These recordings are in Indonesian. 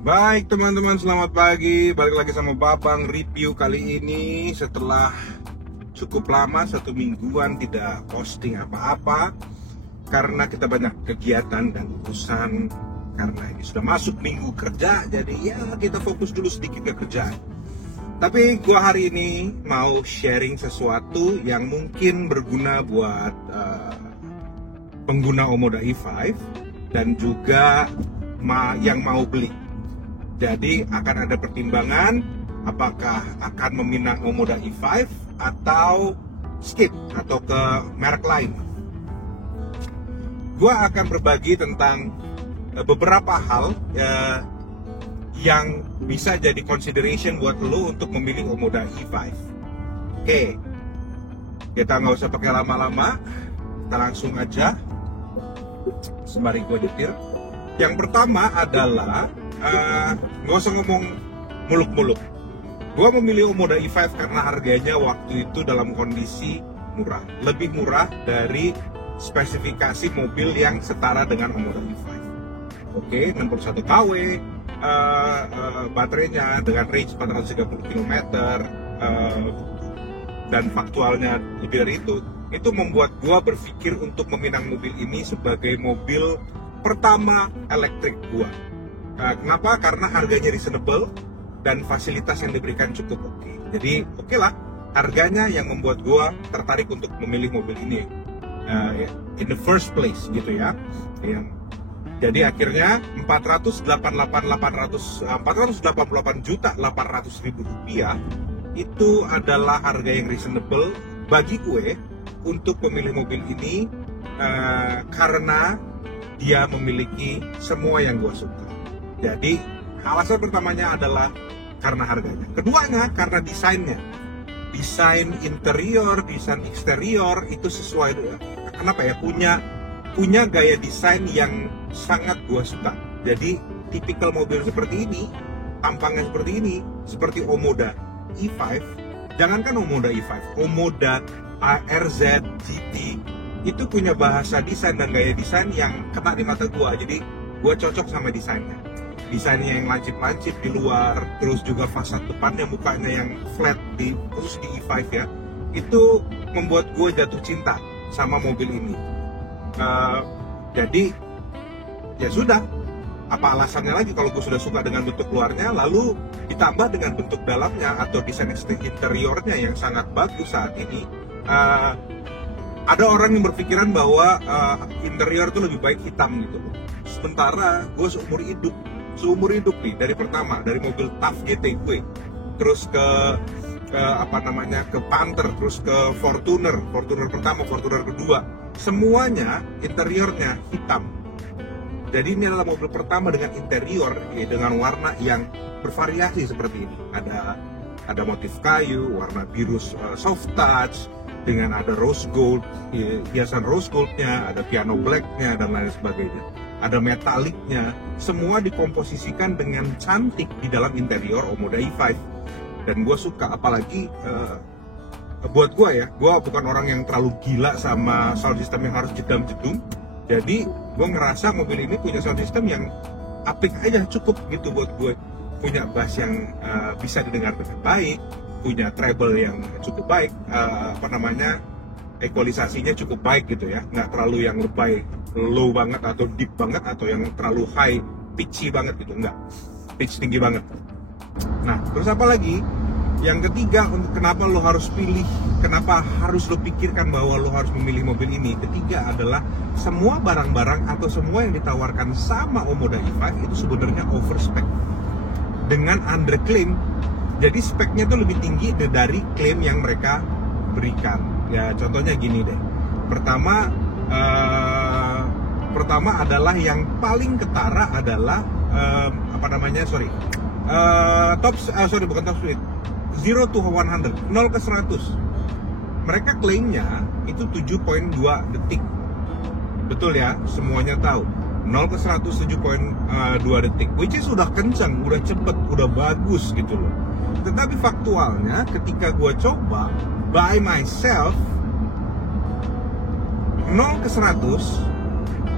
Baik teman-teman, selamat pagi. Balik lagi sama Babang review kali ini setelah cukup lama, 1 mingguan tidak posting apa-apa karena kita banyak kegiatan dan urusan. Karena ini sudah masuk minggu kerja, jadi ya kita fokus dulu sedikit ke kerjaan. Tapi gua hari ini mau sharing sesuatu yang mungkin berguna buat pengguna Omoda E5 dan juga yang mau beli. Jadi akan ada pertimbangan apakah akan meminang Omoda E5 atau skip atau ke merek lain. Gua akan berbagi tentang beberapa hal yang bisa jadi consideration buat lo untuk memilih Omoda E5. Oke, kita nggak usah pakai lama-lama, kita langsung aja sembari gue nyetir. Yang pertama adalah nggak usah ngomong muluk-muluk. Gue memilih Omoda E5 karena harganya waktu itu dalam kondisi murah, lebih murah dari spesifikasi mobil yang setara dengan Omoda E5. Oke, 61 kW, baterainya dengan range 430 km, dan faktualnya lebih dari itu membuat gue berpikir untuk meminang mobil ini sebagai mobil pertama elektrik gue. Kenapa? Karena harganya reasonable dan fasilitas yang diberikan cukup oke. Jadi oke lah, harganya yang membuat gue tertarik untuk memilih mobil ini in the first place gitu ya. Jadi akhirnya 488.800.000 rupiah itu adalah harga yang reasonable bagi gue untuk memilih mobil ini karena dia memiliki semua yang gue suka. Jadi alasan pertamanya adalah karena harganya. Keduanya karena desainnya. Desain interior, desain eksterior itu sesuai. Kenapa ya? Punya gaya desain yang sangat gue suka. Jadi tipikal mobil seperti ini, tampangnya seperti ini, seperti Omoda E5. Jangankan Omoda E5, Omoda ARZ GT itu punya bahasa desain dan gaya desain yang kena di mata gue. Jadi gue cocok sama desainnya. Desainnya yang lancip-lancip di luar, terus juga fasad depannya mukanya yang flat khusus di E5 ya, itu membuat gue jatuh cinta sama mobil ini. Jadi ya sudah, apa alasannya lagi kalau gue sudah suka dengan bentuk luarnya, lalu ditambah dengan bentuk dalamnya atau desain interiornya yang sangat bagus saat ini. Ada orang yang berpikiran bahwa interior itu lebih baik hitam gitu loh. Sementara gue seumur hidup nih, dari mobil TAF GT gue, terus ke Panther, terus ke Fortuner pertama, Fortuner kedua, semuanya interiornya hitam. Jadi ini adalah mobil pertama dengan interior dengan warna yang bervariasi seperti ini. Ada motif kayu, warna biru soft touch, dengan ada rose gold, hiasan rose goldnya, ada piano blacknya dan lain sebagainya. Ada metaliknya, semua dikomposisikan dengan cantik di dalam interior Omoda E5. Dan gue suka, apalagi buat gue ya, gue bukan orang yang terlalu gila sama sound system yang harus jedam-jedum. Jadi gue ngerasa mobil ini punya sound system yang apik aja, cukup gitu buat gue. Punya bass yang bisa didengar dengan baik, punya treble yang cukup baik, equalisasinya cukup baik gitu ya, nggak terlalu yang lebay, low banget atau deep banget, atau yang terlalu high pitchy banget gitu, nggak, pitch tinggi banget. Nah, terus apa lagi? Yang ketiga, untuk kenapa lo harus pilih, kenapa harus lo pikirkan bahwa lo harus memilih mobil ini? Ketiga adalah semua barang-barang atau semua yang ditawarkan sama Omoda E5 itu sebenarnya overspec dengan underclaim. Jadi speknya tuh lebih tinggi dari klaim yang mereka berikan. Ya contohnya gini deh. Pertama adalah yang paling ketara adalah bukan top speed, 0 to 100, 0 ke 100. Mereka klaimnya itu 7.2 detik. Betul ya, semuanya tahu. 0 ke 100 7.2 detik, which is udah kencang, udah cepet, udah bagus gitu loh. Tetapi faktualnya ketika gue coba by myself, 0 ke 100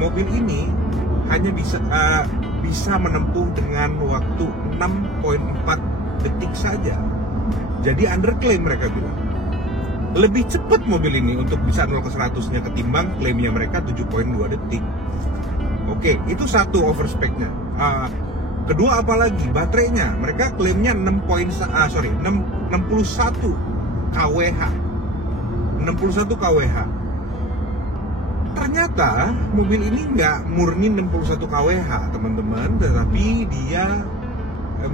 mobil ini hanya bisa bisa menempuh dengan waktu 6,4 detik saja. Jadi underclaim mereka bilang. Lebih cepat mobil ini untuk bisa 0 ke 100-nya ketimbang klaimnya mereka 7,2 detik. Oke, itu satu overspec-nya. Kedua, apalagi baterainya, mereka klaimnya 61 kWh. 61 kWh. Ternyata mobil ini nggak murni 61 kWh, teman-teman, tetapi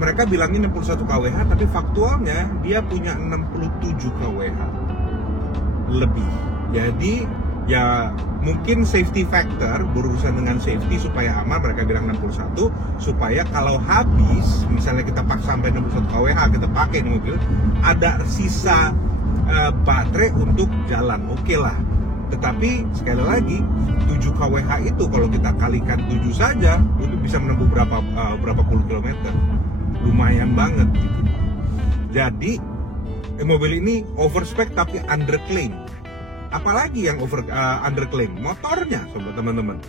mereka bilangnya 61 kWh, tapi faktualnya dia punya 67 kWh lebih. Jadi ya mungkin safety factor, berurusan dengan safety supaya aman, mereka bilang 61, supaya kalau habis, misalnya kita paksa sampai 61 kWh, kita pakai di mobil, ada sisa baterai untuk jalan, oke lah. Tetapi sekali lagi 7 kWh itu kalau kita kalikan 7 saja, itu bisa menempuh berapa puluh kilometer, lumayan banget gitu. Jadi mobil ini overspec tapi underclaim. Apalagi yang underclaim? Motornya, sobat teman-teman.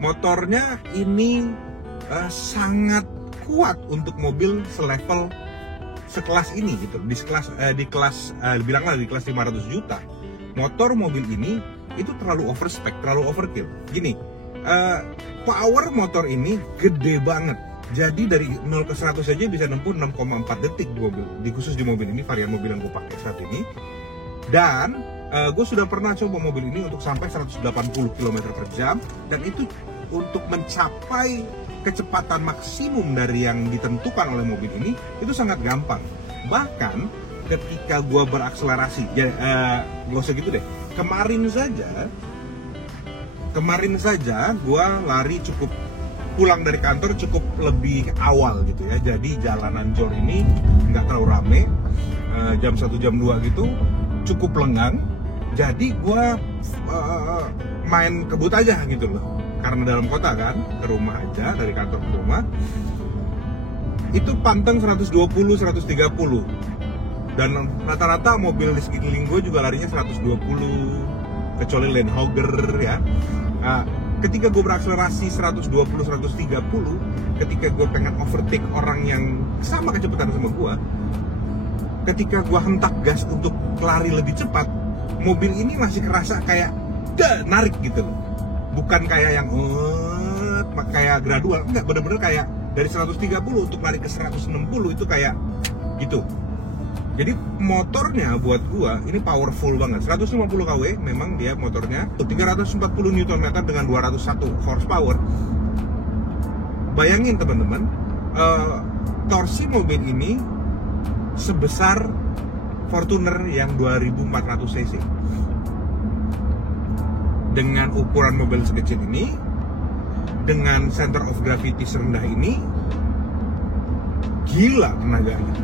Motornya ini sangat kuat untuk mobil selevel sekelas ini gitu. Di kelas 500 juta. Motor mobil ini itu terlalu overspec, terlalu overkill. Gini, power motor ini gede banget. Jadi dari 0 ke 100 saja bisa nempuh 6,4 detik khusus di mobil ini, varian mobil yang gue pakai saat ini. Dan gue sudah pernah coba mobil ini untuk sampai 180 km per jam, dan itu untuk mencapai kecepatan maksimum dari yang ditentukan oleh mobil ini itu sangat gampang. Bahkan ketika gue berakselerasi, gak usah gitu deh. Kemarin saja gue lari cukup, pulang dari kantor cukup lebih awal gitu ya. Jadi jalanan Johor ini nggak terlalu rame, jam 1 jam 2 gitu cukup lengang. Jadi gue main kebut aja gitu loh, karena dalam kota kan, ke rumah aja, dari kantor ke rumah itu panteng 120, 130, dan rata-rata mobil di sekeliling gue juga larinya 120, kecuali Land Rover ya. Ketika gue berakselerasi 120, 130, ketika gue pengen overtake orang yang sama kecepatan sama gue, ketika gue hentak gas untuk lari lebih cepat, mobil ini masih kerasa kayak narik gitu loh. Bukan kayak yang kayak gradual, enggak, bener-bener kayak dari 130 untuk lari ke 160 itu kayak gitu. Jadi motornya buat gua ini powerful banget. 150 kW memang dia motornya, 340 Nm dengan 201 horsepower. Bayangin teman-teman, torsi mobil ini sebesar Fortuner yang 2400 cc. Dengan ukuran mobil sekecil ini, dengan center of gravity serendah ini, gila tenaganya.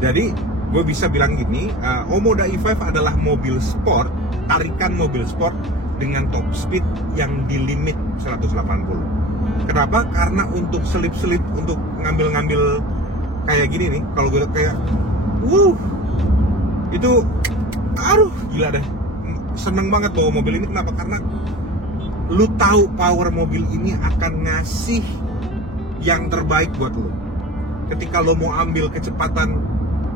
Jadi gue bisa bilang gini, Omoda E5 adalah mobil sport, tarikan mobil sport dengan top speed yang di limit 180. Kenapa? Karena untuk selip-selip, untuk ngambil-ngambil kayak gini nih, kalau gue kayak itu gila deh, seneng banget bawa mobil ini. Kenapa? Karena lu tahu power mobil ini akan ngasih yang terbaik buat lu. Ketika lu mau ambil kecepatan,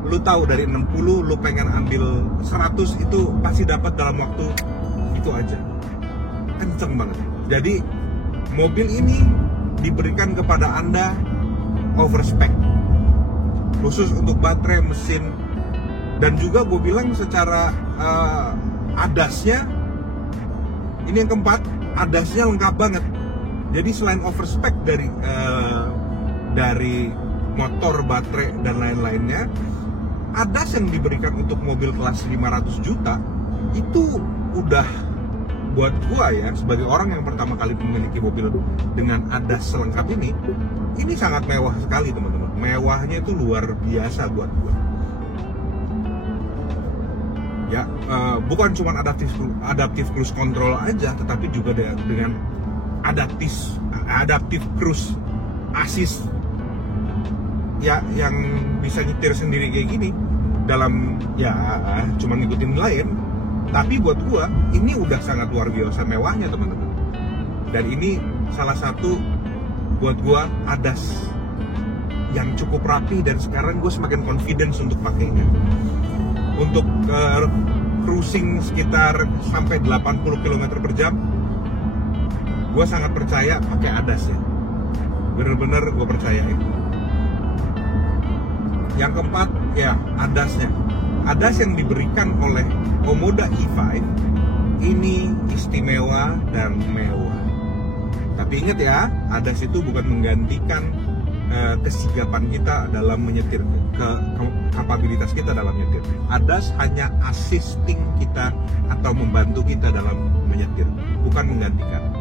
lu tahu dari 60 lu pengen ambil 100, itu pasti dapat dalam waktu itu aja. Kenceng banget. Jadi mobil ini diberikan kepada Anda overspec, khusus untuk baterai, mesin, dan juga gue bilang secara ADAS-nya ini yang keempat, ADAS-nya lengkap banget. Jadi selain overspec dari motor, baterai, dan lain-lainnya, ADAS yang diberikan untuk mobil kelas 500 juta itu udah, buat gua ya, sebagai orang yang pertama kali memiliki mobil dengan ADAS selengkap ini sangat mewah sekali teman-teman. Mewahnya itu luar biasa buat gua. Ya, bukan cuma adaptive cruise control aja, tetapi juga dengan adaptive cruise assist ya, yang bisa nyetir sendiri kayak gini dalam ya cuma ngikutin lain. Tapi buat gua ini udah sangat luar biasa mewahnya teman-teman. Dan ini salah satu buat gue ADAS yang cukup rapi, dan sekarang gue semakin confidence untuk pakainya. Untuk cruising sekitar sampai 80 km per jam, gue sangat percaya pakai ADAS ya. Bener-bener gue percaya itu. Yang keempat ya ADAS-nya. ADAS yang diberikan oleh Omoda E5 ini istimewa dan mewah. Tapi ingat ya, ADAS itu bukan menggantikan kesigapan kita dalam menyetir, kapabilitas kita dalam menyetir. ADAS hanya assisting kita atau membantu kita dalam menyetir, bukan menggantikan.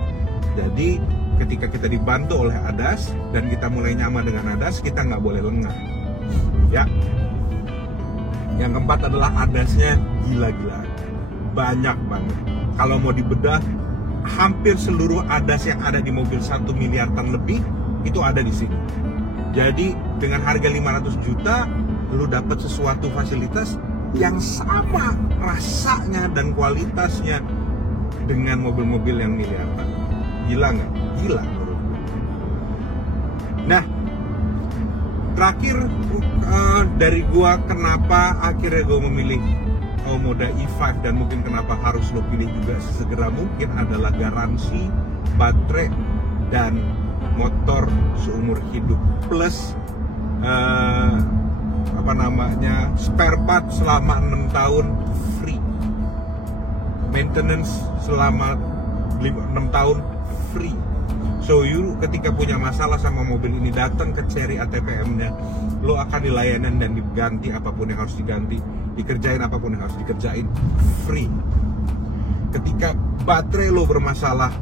Jadi ketika kita dibantu oleh ADAS dan kita mulai nyaman dengan ADAS, kita nggak boleh lengah. Ya. Yang keempat adalah ADAS-nya gila-gilaan, banyak banget. Kalau mau dibedah, hampir seluruh ADAS yang ada di mobil 1 miliaran lebih itu ada di sini. Jadi dengan harga 500 juta, lu dapat sesuatu fasilitas yang sama rasanya dan kualitasnya dengan mobil-mobil yang miliaran. Gila nggak? Gila menurut gue. Nah, terakhir dari gua kenapa akhirnya gua memilih Omoda E5 dan mungkin kenapa harus lo pilih juga sesegera mungkin adalah garansi baterai dan motor seumur hidup plus spare part selama 6 tahun free, maintenance selama 6 tahun free. So you ketika punya masalah sama mobil ini, datang ke Chery ATPM-nya, lo akan dilayanan dan diganti apapun yang harus diganti, dikerjain apapun yang harus dikerjain, free. Ketika baterai lo bermasalah,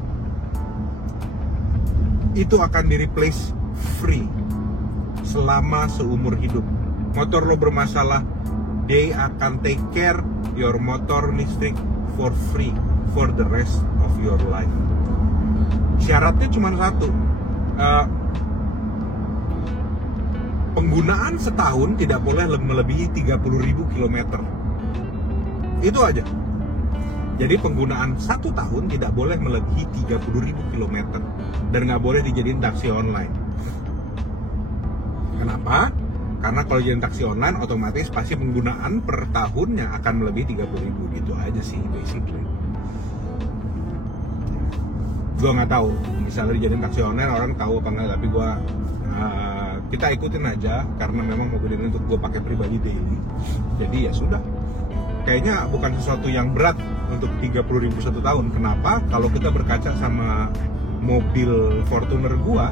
itu akan di-replace free selama seumur hidup. Motor lo bermasalah, they akan take care your motor listrik for free for the rest of your life. Syaratnya cuma satu, penggunaan setahun tidak boleh melebihi 30.000 km. Itu aja. Jadi penggunaan 1 tahun tidak boleh melebihi 30.000 km dan nggak boleh dijadiin taksi online. Kenapa? Karena kalau jadi taksi online otomatis pasti penggunaan per tahunnya akan melebihi 30.000, gitu aja sih basically. Gue nggak tahu, misalnya dijadiin taksi online orang tahu apa enggak, tapi kita ikutin aja karena memang mobil ini untuk gue pakai pribadi daily. Jadi ya sudah, kayaknya bukan sesuatu yang berat untuk 30.000 1 tahun. Kenapa? Kalau kita berkaca sama mobil Fortuner gue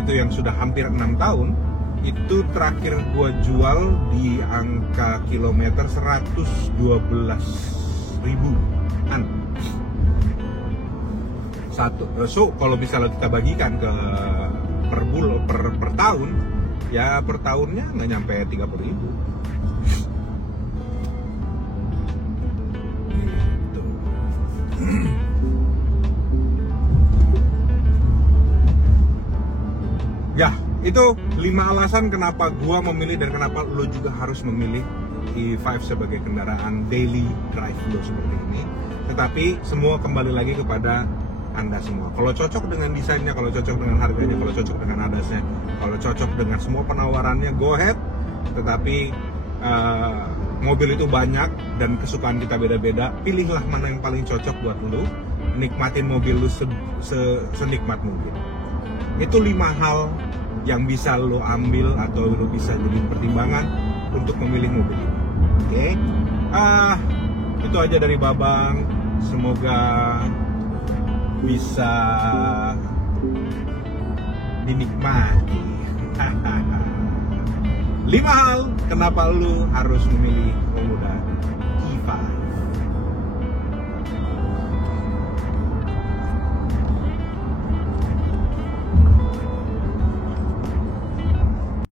itu yang sudah hampir 6 tahun, itu terakhir gue jual di angka kilometer 112.000-an. So kalau misalnya kita bagikan ke per tahun, ya per tahunnya nggak nyampe 30.000. Gitu. Ya, itu 5 alasan kenapa gua memilih dan kenapa lo juga harus memilih E5 sebagai kendaraan daily drive lo seperti ini. Tetapi semua kembali lagi kepada Anda semua. Kalau cocok dengan desainnya, kalau cocok dengan harganya, kalau cocok dengan ADAS-nya, kalau cocok dengan semua penawarannya, go ahead. Tetapi mobil itu banyak dan kesukaan kita beda-beda. Pilihlah mana yang paling cocok buat lu. Nikmatin mobil lu senikmat mungkin. Itu 5 hal yang bisa lu ambil atau lu bisa jadi pertimbangan untuk memilih mobil ini. Oke? Itu aja dari Babang. Semoga bisa dinikmati. 5 hal kenapa lu harus memilih Omoda E5.